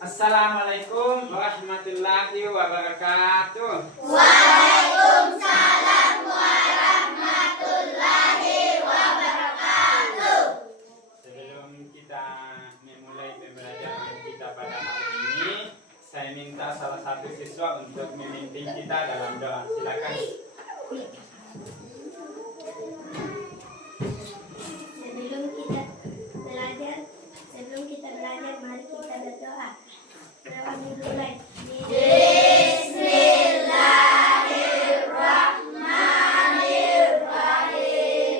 Assalamualaikum warahmatullahi wabarakatuh. Waalaikumsalam warahmatullahi wabarakatuh. Sebelum kita memulai pembelajaran kita pada hari ini, saya minta salah satu siswa untuk memimpin kita dalam doa. Silakan. Sebelum kita belajar, mari kita berdoa. Bismillahirrahmanirrahim.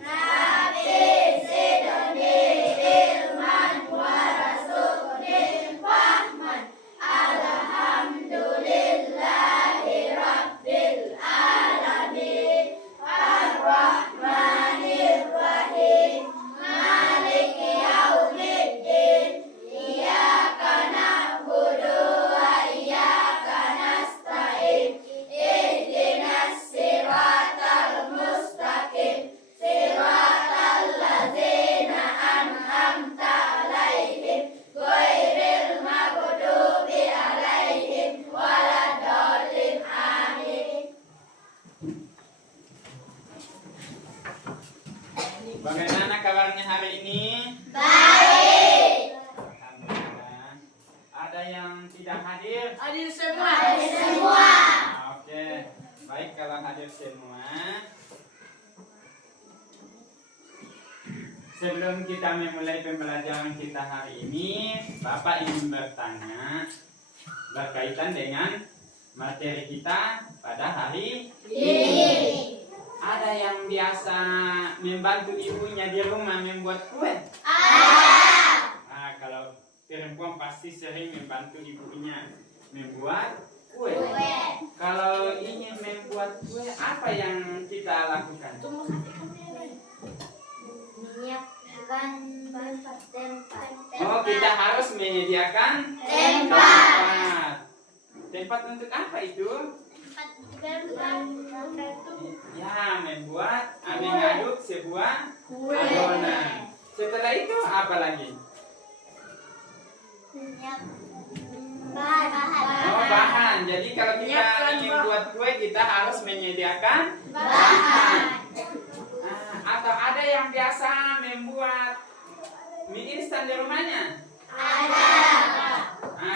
Rabbi zidni ilman warzuqni fahman. Alhamdulillahi rabbil alamin. Ar-Rahmanir-Rahim. Maliki yaumiddin. Iyyaka na'budu wa iyyaka nasta'in. Ihdinas siratal mustaqim. Siratal ladzina an'amta 'alaihim ghairil maghdubi 'alaihim waladdallin. Amin. Bagaimana kabarnya hari ini? Baik. Alhamdulillah. Ada yang tidak hadir? Hadir semua. Oke, baik kalau hadir semua. Sebelum kita memulai pembelajaran kita hari ini, Bapak ingin bertanya berkaitan dengan materi kita pada hari Ini. Ada yang biasa membantu ibunya di rumah membuat kue? Kalau perempuan pasti sering membantu ibunya membuat kue. Kalau ingin membuat kue, apa yang kita lakukan? Menyiapkan tempat. Oh, kita harus menyediakan Tempat. Tempat untuk apa itu? Ya, membuat mengaduk sebuah adonan. Setelah itu apa lagi? Oh, bahan. Jadi kalau kita ingin buat kue, kita harus menyediakan bahan. Atau ada yang biasa membuat mie instan di rumahnya?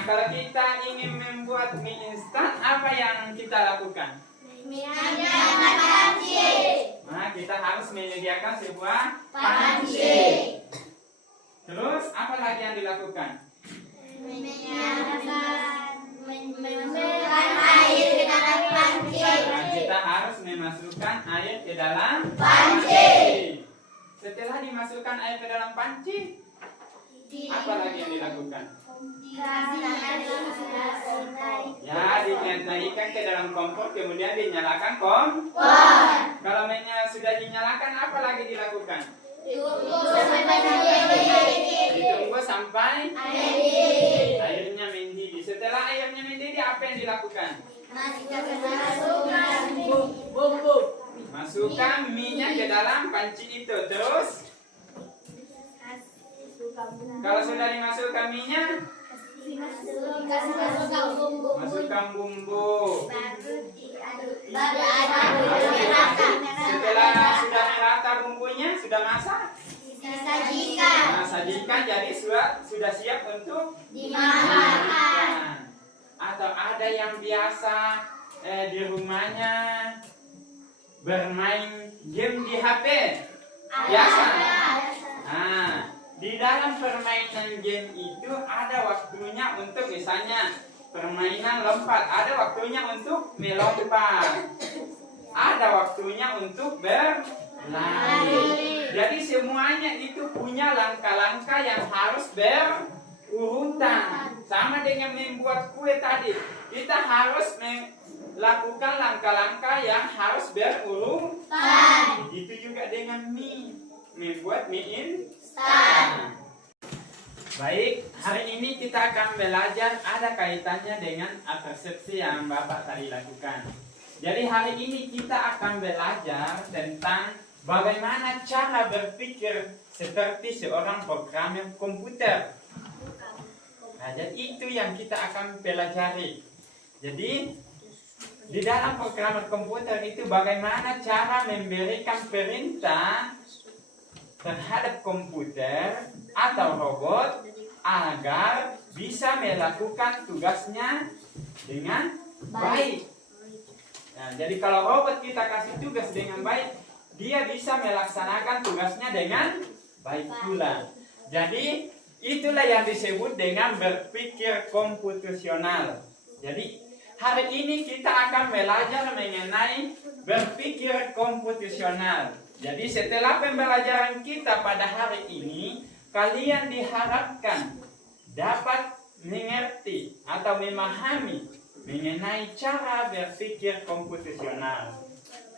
Kalau kita ingin membuat mie instan, apa yang kita lakukan? Kita harus menyediakan sebuah panci. Terus apa lagi yang dilakukan? Memasukkan air ke dalam panci. Kita harus memasukkan air ke dalam Panci. Setelah dimasukkan air ke dalam panci, apa lagi yang dilakukan? Ya, dinaikkan ke dalam kompor, kemudian dinyalakan kompor. Kalau minyak sudah dinyalakan, apa lagi dilakukan? Ditunggu sampai airnya mendidih. Setelah airnya mendidih, apa yang dilakukan? Masukkan minyak ke dalam panci itu. Terus, kalau sudah dimasukkan minyak, masukkan bumbu. Setelah sudah merata bumbunya, sudah masak, sajikan. Jadi sudah siap untuk dimakan. Atau ada yang biasa di rumahnya bermain game di HP. Biasa. Di dalam permainan game itu ada waktunya untuk misalnya permainan lompat, ada waktunya untuk melompat, ada waktunya untuk berlari. Jadi semuanya itu punya langkah-langkah yang harus berurutan. Sama dengan membuat kue tadi, kita harus melakukan langkah-langkah yang harus berurutan. Begitu juga dengan mie, membuat mie instan. Baik, hari ini kita akan belajar ada kaitannya dengan persepsi yang Bapak tadi lakukan. Jadi hari ini kita akan belajar tentang bagaimana cara berpikir seperti seorang programmer komputer. Nah, jadi itu yang kita akan pelajari. Jadi di dalam programmer komputer itu bagaimana cara memberikan perintah terhadap komputer atau robot agar bisa melakukan tugasnya dengan baik. Nah, jadi kalau robot kita kasih tugas dengan baik, dia bisa melaksanakan tugasnya dengan baik pula. Jadi itulah yang disebut dengan berpikir komputasional. Jadi hari ini kita akan belajar mengenai berpikir komputasional. Jadi setelah pembelajaran kita pada hari ini, kalian diharapkan dapat mengerti atau memahami mengenai cara berpikir komputasional.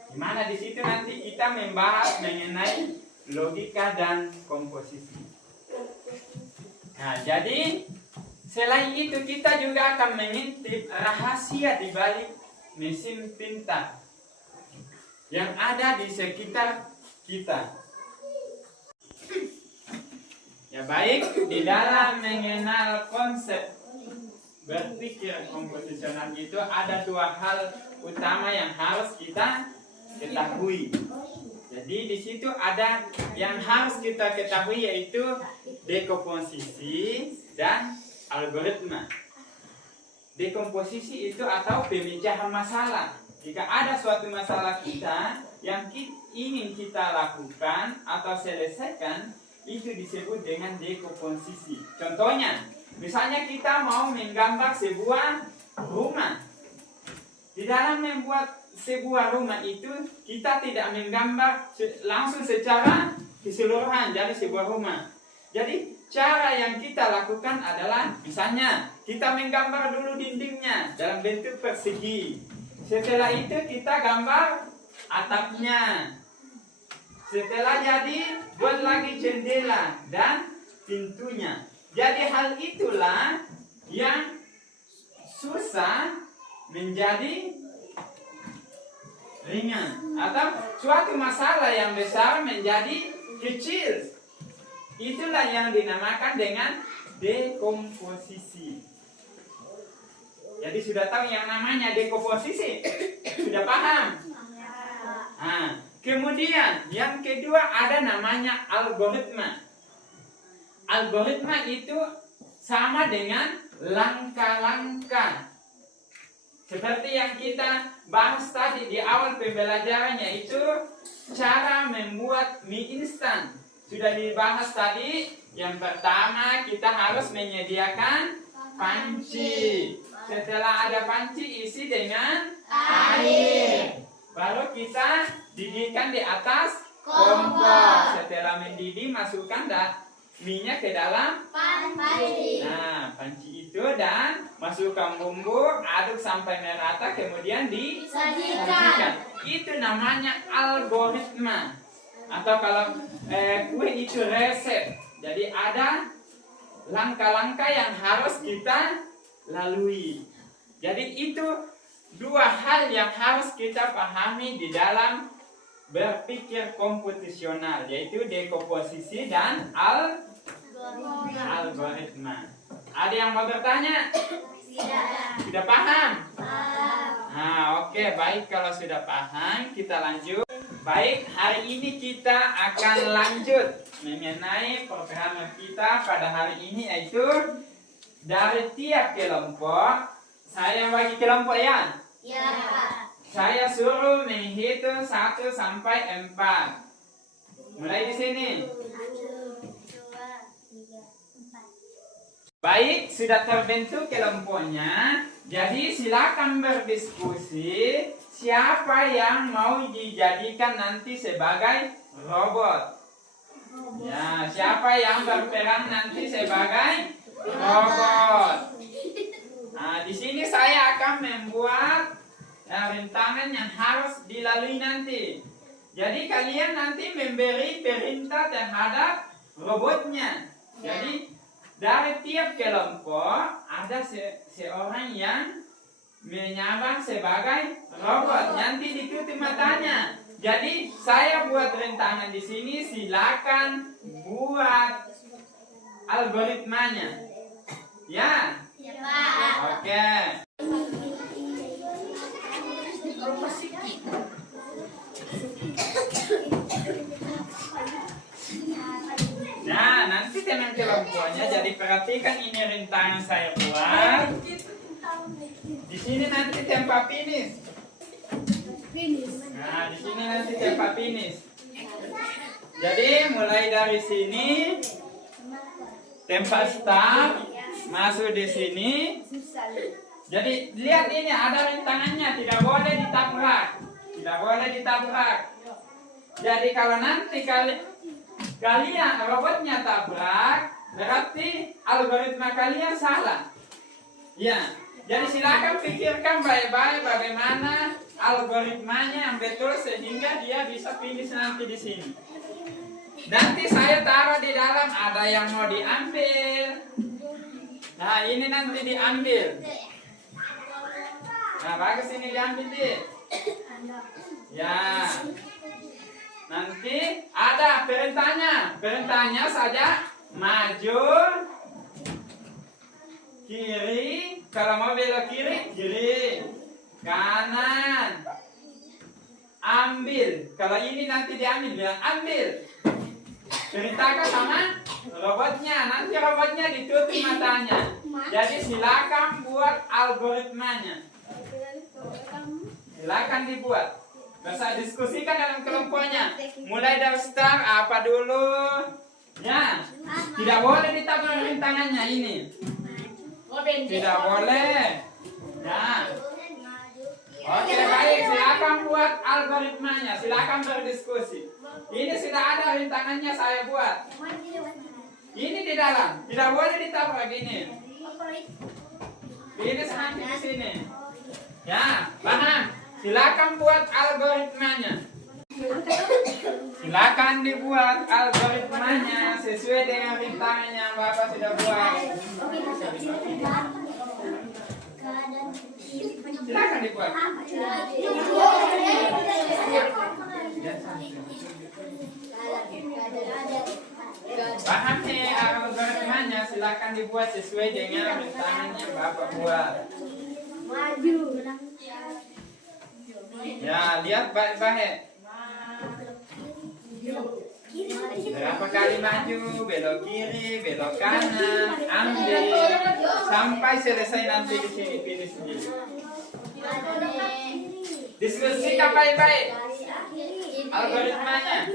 Di mana di situ nanti kita membahas mengenai logika dan komposisi. Nah, jadi selain itu kita juga akan mengintip rahasia di balik mesin pintar yang ada di sekitar kita. Ya baik, di dalam mengenal konsep berpikir komputasional itu ada dua hal utama yang harus kita ketahui. Jadi di situ ada yang harus kita ketahui yaitu dekomposisi dan algoritma. Dekomposisi itu atau pemecahan masalah. Jika ada suatu masalah kita yang ingin kita lakukan atau selesaikan, itu disebut dengan dekomposisi. Contohnya, misalnya kita mau menggambar sebuah rumah. Di dalam membuat sebuah rumah itu kita tidak menggambar langsung secara keseluruhan jadi sebuah rumah. Jadi cara yang kita lakukan adalah misalnya kita menggambar dulu dindingnya dalam bentuk persegi. Setelah itu kita gambar atapnya. Setelah jadi buat lagi jendela dan pintunya. Jadi hal itulah yang susah menjadi ringan atau suatu masalah yang besar menjadi kecil. Itulah yang dinamakan dengan dekomposisi. Jadi sudah tahu yang namanya dekomposisi? Sudah paham? Nah, kemudian yang kedua ada namanya algoritma. Algoritma itu sama dengan langkah-langkah. Seperti yang kita bahas tadi di awal pembelajarannya itu cara membuat mie instan. Sudah dibahas tadi. Yang pertama kita harus menyediakan panci. Setelah ada panci isi dengan air. Baru kita didihkan di atas kompor. Setelah mendidih masukkan mie-nya ke dalam panci. Nah, panci itu dan masukkan bumbu, aduk sampai merata, kemudian disajikan. Itu namanya algoritma. Atau kalau kue itu resep. Jadi ada langkah-langkah yang harus kita lalui. Jadi itu dua hal yang harus kita pahami di dalam berpikir komputasional, yaitu dekomposisi dan algoritma. Ada yang mau bertanya? Tidak. Sudah paham? Nah, oke, baik kalau sudah paham, kita lanjut. Baik, hari ini kita akan lanjut mengenai program kita pada hari ini, yaitu dari tiap kelompok. Saya bagi kelompok ya? Ya. Saya suruh menghitung 1 sampai 4. Mulai di sini. 1, 2, 3, 4. Baik, sudah terbentuk kelompoknya. Jadi silakan berdiskusi siapa yang mau dijadikan nanti sebagai robot. Ya, siapa yang berperan nanti sebagai robot. Nah, di sini saya akan membuat rintangan yang harus dilalui nanti. Jadi kalian nanti memberi perintah terhadap robotnya. Jadi dari tiap kelompok ada seorang yang menyabang sebagai robot. Nanti ditutup matanya. Jadi saya buat rintangan di sini, silakan buat algoritmanya. Ya. perhatikan ini rintangan saya buat. Di sini nanti tempat finish. Nah, di sini nanti tempat finish. Jadi mulai dari sini tempat start masuk di sini. Jadi lihat ini ada rintangannya, tidak boleh ditabrak. Tidak boleh ditabrak. Jadi kalau nanti kalian robotnya tabrak, berarti algoritma kalian salah. Ya, jadi silakan pikirkan baik-baik bagaimana algoritmanya yang betul sehingga dia bisa finish nanti di sini. Nanti saya taruh di dalam, ada yang mau diambil. Nah, ini nanti diambil. Nah, bagus ini diambil deh. Ya. Nanti ada perintahnya. Perintahnya saja maju, kiri. Kalau mau belok kiri, kiri. Kanan. Ambil. Kalau ini nanti diambil, bilang ambil. Perintahkan sama robotnya. Nanti robotnya ditutup matanya. Jadi silakan buat algoritmanya. Silakan dibuat. Bisa diskusikan dalam kelompoknya. Mulai dari start apa dulu. Ya. Tidak boleh ditabrak rintangannya ini. Tidak boleh. Ya. Oke, baik. Silakan buat algoritmanya. Silakan berdiskusi. Ini sudah ada rintangannya saya buat. Ini di dalam. Tidak boleh ditabrak ini. Ini nanti di sini. Ya, paham? Silakan buat algoritmanya. Silakan dibuat algoritmanya sesuai dengan rintangan yang Bapak sudah buat. Silakan dibuat. Paham nih algoritmanya, silakan dibuat sesuai dengan rintangan yang Bapak buat. Maju. Ya, lihat baik-baik. Berapa kali maju, belok kiri, belok kanan, ambil sampai selesai nanti di sini finish sendiri. Diskusikan baik-baik algoritmanya.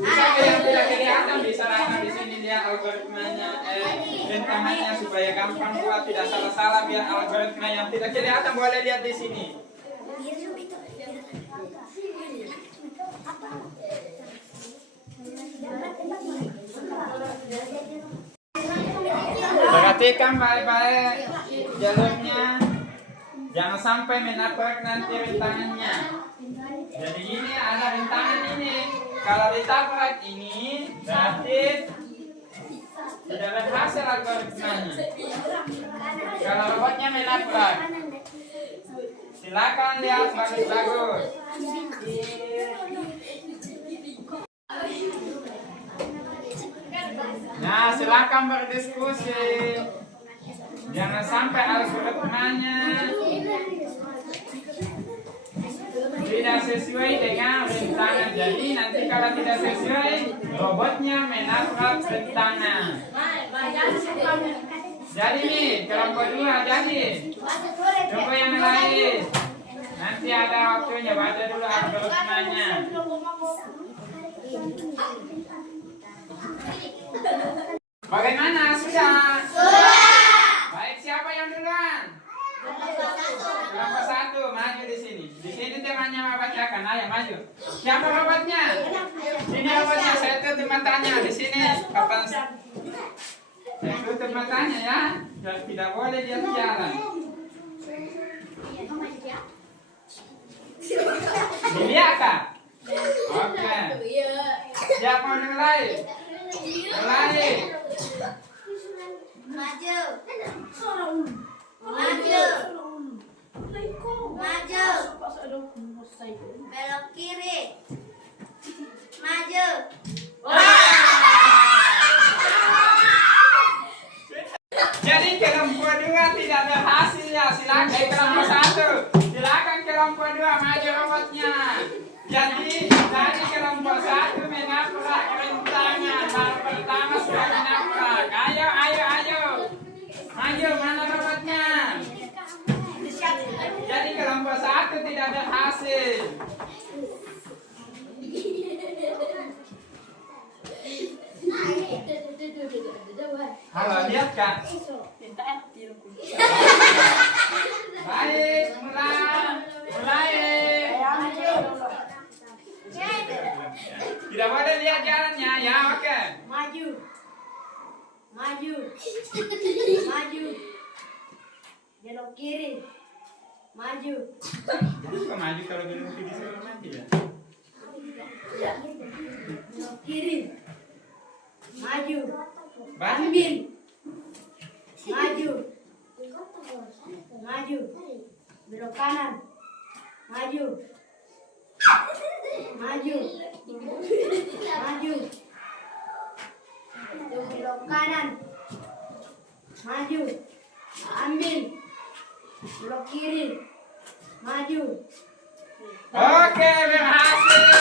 Siapa yang tidak kelihatan bisa lihat di sini dia algoritmanya, rintangannya supaya gampang buat, tidak salah-salah. Biar algoritma yang tidak kelihatan boleh lihat di sini. Perhatikan baik-baik jalurnya. Jangan sampai menabrak nanti rintangannya. Jadi ini ada rintangan ini. Kalau ditabrak ini berarti tidak berhasil algoritmanya. Kalau robotnya menabrak, silakan lihat bagus-bagus. Nah, silakan berdiskusi. Jangan sampai algoritmanya tidak sesuai dengan rintangan. Jadi nanti kalau tidak sesuai, robotnya menabrak rintangan. Jadi nih, kelompok 2 jadi. Coba yang lain. Nanti ada waktunya, baca dulu algoritmanya. Bagaimana? Sudah? Baik, siapa yang duluan? Kelompok 1, maju di sini. Di sini temannya mau bacakan, ayo maju. Siapa robotnya? Ini robotnya, saya tutup matanya. Di sini, kapan? Saya tutup matanya ya, dan tidak boleh dia jalan. Dilihat kak? Oke. Siapa mau mulai? Mulai. Maju. Maju. Maju. Belok kiri. Maju. Jadi kelompok 2 tidak berhasil ya. Silakan kelompok 1. Silakan kelompok 2 maju robot Kak. Baik, mulai. Tidak boleh lihat jalannya, ya, oke. Maju. Belok kiri. Maju. Jadi kok maju kalau belum kiri disuruh maju ya? Belok kiri. Maju. Ambil. Maju. Belok kanan. Maju. Belok kanan. Maju. Ambil. Belok kiri. Maju. Oke, berhasil.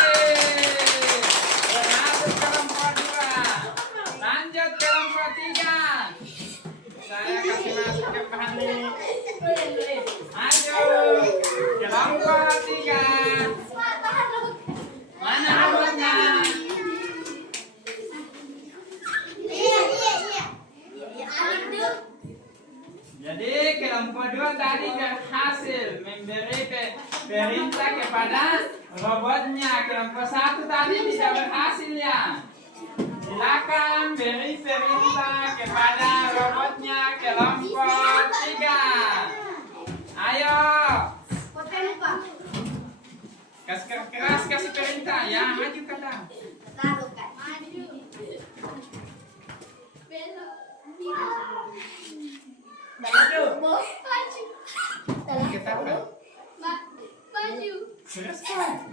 Berhasil kelompok 2. Lanjut kelompok 3. Saya kasih masuk ke Fahmi. Ayo, kelompok 3. Mana robotnya? Jadi kelompok 2 tadi berhasil memberi perintah kepada robotnya. Kelompok 1 tadi tidak berhasil ya. Silakan beri perintah kepada robotnya kelompok 3. Ayo. Keras kasih perintah ya, maju kadang. Kita udah. Keras kan?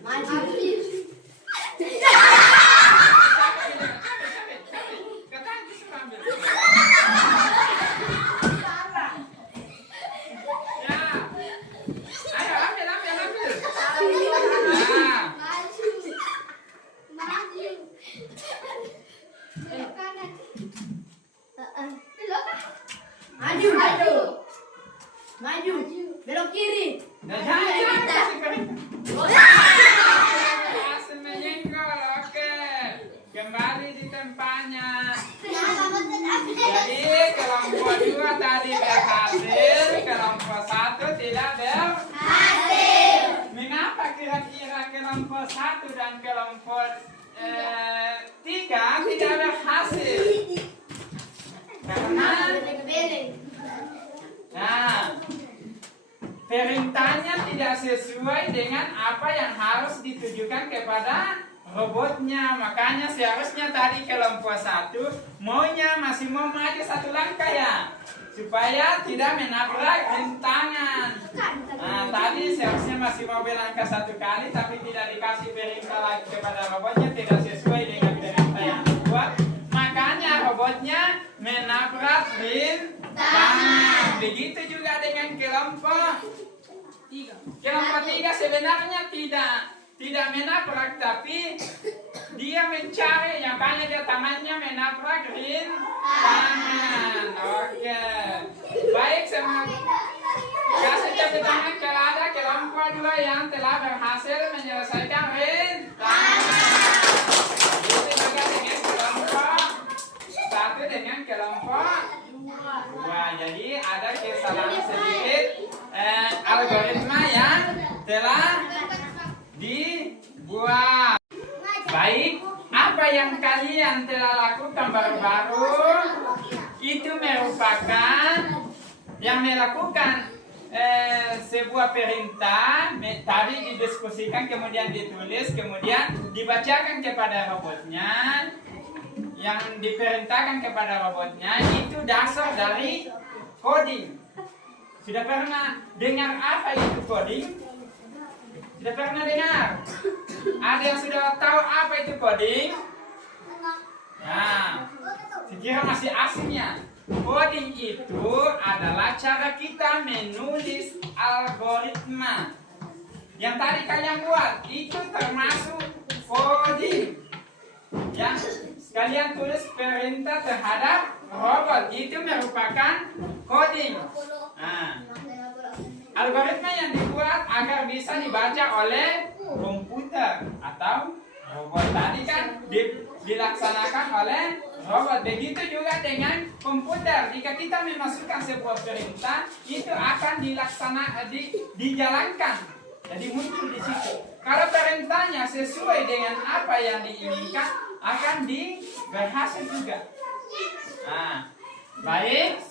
Maju. Kadang bisa ambil. Ya. Ayo ambil. Maju. Belok kiri. Nah, jangan kasih perintah. Berhasil menyenggol, oke. Kembali di tempatnya. Jadi kelompok 2 tadi berhasil, kelompok 1 tidak berhasil. Mengapa kira-kira kelompok 1 dan kelompok 3 tidak berhasil? Karena perintahnya tidak sesuai dengan apa yang harus ditujukan kepada robotnya. Makanya seharusnya tadi kelompok 1 maunya masih mau maju 1 langkah ya, supaya tidak menabrak rintangan. Nah, tadi seharusnya masih mau melangkah 1 kali, tapi tidak dikasih perintah lagi kepada robotnya, tidak sesuai dengan perintah yang dibuat. Makanya robotnya menabrak rintangan. Begitu juga dengan kelompok 3. Kelompok 3 sebenarnya tidak menabrak, tapi dia mencari, yang banyak dia tangannya menabrak rintangan. Oke, baik, semua kasih tepuk tangan kalau ada kelompok 2 yang telah berhasil menyelesaikan rintangan. Terima kasih dengan kelompok 1 dengan kelompok 2. Jadi ada kesalahan sedikit algoritma yang telah dibuat. Baik, apa yang kalian telah lakukan baru-baru itu merupakan yang melakukan sebuah perintah tadi didiskusikan, kemudian ditulis, kemudian dibacakan kepada robotnya. Yang diperintahkan kepada robotnya itu dasar dari coding. Sudah pernah dengar apa itu coding? Sudah pernah dengar? Ada yang sudah tahu apa itu coding? Nah, sekira masih asingnya. Coding itu adalah cara kita menulis algoritma. Yang tadi kalian buat itu termasuk coding. Yang kalian tulis perintah terhadap robot itu merupakan coding. Nah, algoritma yang dibuat agar bisa dibaca oleh komputer atau robot tadi kan dilaksanakan oleh robot. Begitu juga dengan komputer. Jika kita memasukkan sebuah perintah, itu akan dijalankan. Jadi muncul di situ. Kalau perintahnya sesuai dengan apa yang diinginkan, akan berhasil juga. Nah, baik.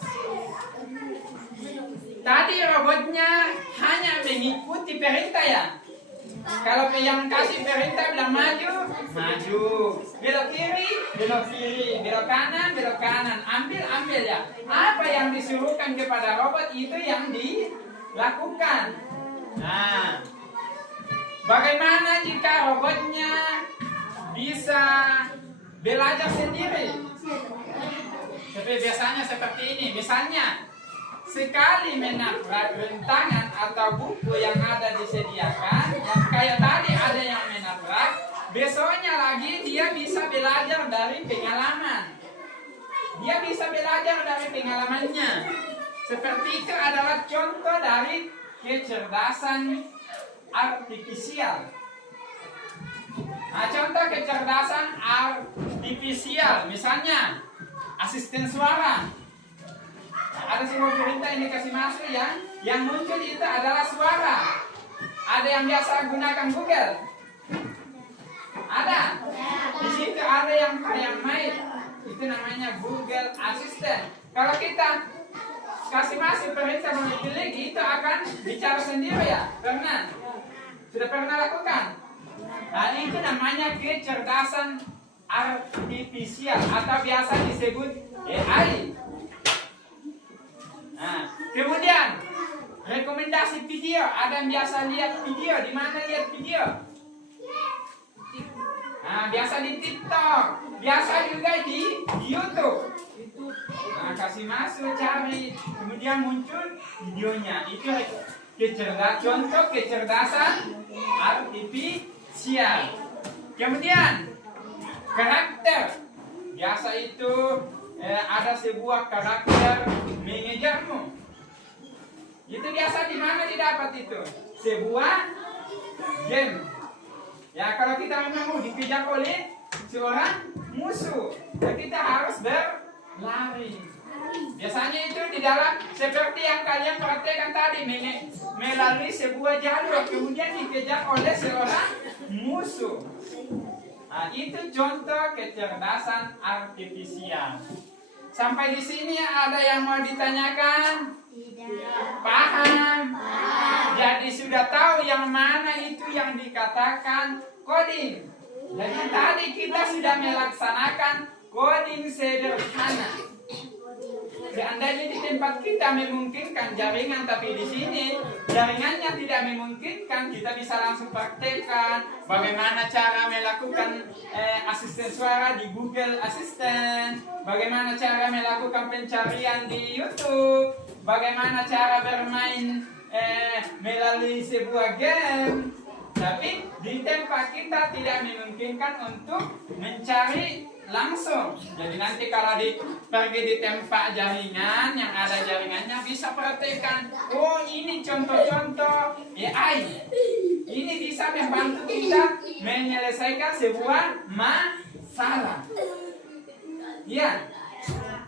Tadi robotnya hanya mengikuti perintah ya. Kalau yang kasih perintah bilang maju, maju. Belok kiri, belok kiri. Belok kanan, ambil ya. Apa yang disuruhkan kepada robot itu yang dilakukan. Nah, bagaimana jika robotnya bisa belajar sendiri? Biasanya seperti ini. Misalnya, sekali menabrak rintangan atau buku yang ada disediakan, yang kayak tadi ada yang menabrak, besoknya lagi dia bisa belajar dari pengalaman. Dia bisa belajar dari pengalamannya. Seperti itu adalah contoh dari kecerdasan artifisial. Nah, contoh kecerdasan artifisial, misalnya asisten suara. Nah, ada sebuah perintah yang dikasih masuk yang muncul itu adalah suara. Ada yang biasa gunakan Google? Ada. Di situ ada yang kayak main. Itu namanya Google Assistant. Kalau kita kasih masuk perintah memilih, itu akan bicara sendiri ya? Pernah? Sudah pernah lakukan? Nah, itu namanya kecerdasan artifisial atau biasa disebut AI. Nah, kemudian rekomendasi video. Ada yang biasa lihat video. Di mana lihat video? Nah, biasa di TikTok, biasa juga di YouTube. Nah, kasih masuk, cari, kemudian muncul videonya. Itu contoh kecerdasan artifisial. Kemudian karakter. Biasa itu ada sebuah karakter mengejarmu. Itu biasa di mana didapat itu? Sebuah game. Ya, kalau kita memang dikejar oleh seorang musuh, ya kita harus berlari. Biasanya itu di dalam seperti yang kalian praktekkan tadi, melalui sebuah jalur kemudian dikejar oleh seorang musuh. Nah, itu contoh kecerdasan artifisial. Sampai di sini ada yang mau ditanyakan? Tidak. Paham? Jadi sudah tahu yang mana itu yang dikatakan coding. Jadi tadi kita sudah melaksanakan coding sederhana. Seandainya di tempat kita memungkinkan jaringan, tapi di sini jaringannya tidak memungkinkan, kita bisa langsung praktekkan bagaimana cara melakukan asisten suara di Google Assistant, bagaimana cara melakukan pencarian di YouTube, bagaimana cara bermain melalui sebuah game. Tapi di tempat kita tidak memungkinkan untuk mencari langsung. Jadi nanti kalau pergi di tempat jaringan yang ada jaringannya, bisa praktekkan. Oh, ini contoh-contoh AI. Ini bisa membantu kita menyelesaikan sebuah masalah. Iya.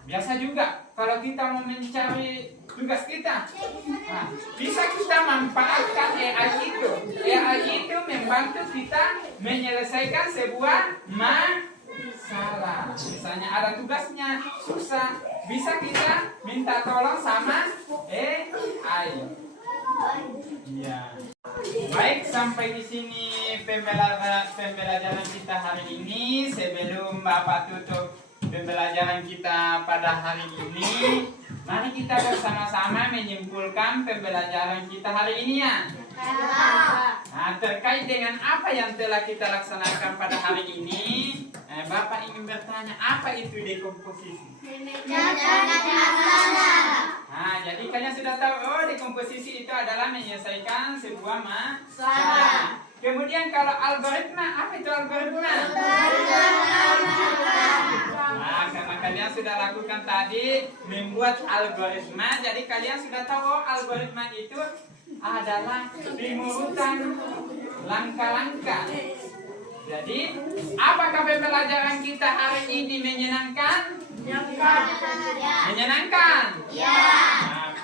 Biasa juga kalau kita mau mencari tugas kita, nah, bisa kita manfaatkan AI itu. AI itu membantu kita menyelesaikan sebuah masalah. Misalnya ada tugasnya susah, bisa kita minta tolong sama AI. Ya. Baik, sampai di sini pembelajaran kita hari ini. Sebelum Bapak tutup pembelajaran kita pada hari ini, mari kita bersama-sama menyimpulkan pembelajaran kita hari ini ya. Nah, terkait dengan apa yang telah kita laksanakan pada hari ini, Bapak ingin bertanya, apa itu dekomposisi? Nah, jadi kalian sudah tahu, oh, dekomposisi itu adalah menyelesaikan sebuah masalah. Kemudian kalau algoritma, apa itu algoritma? Nah, karena kalian sudah lakukan tadi membuat algoritma, jadi kalian sudah tahu, oh, algoritma itu adalah pengurutan langkah-langkah Jadi, apakah pembelajaran kita hari ini menyenangkan? Menyenangkan? Ya. Nah,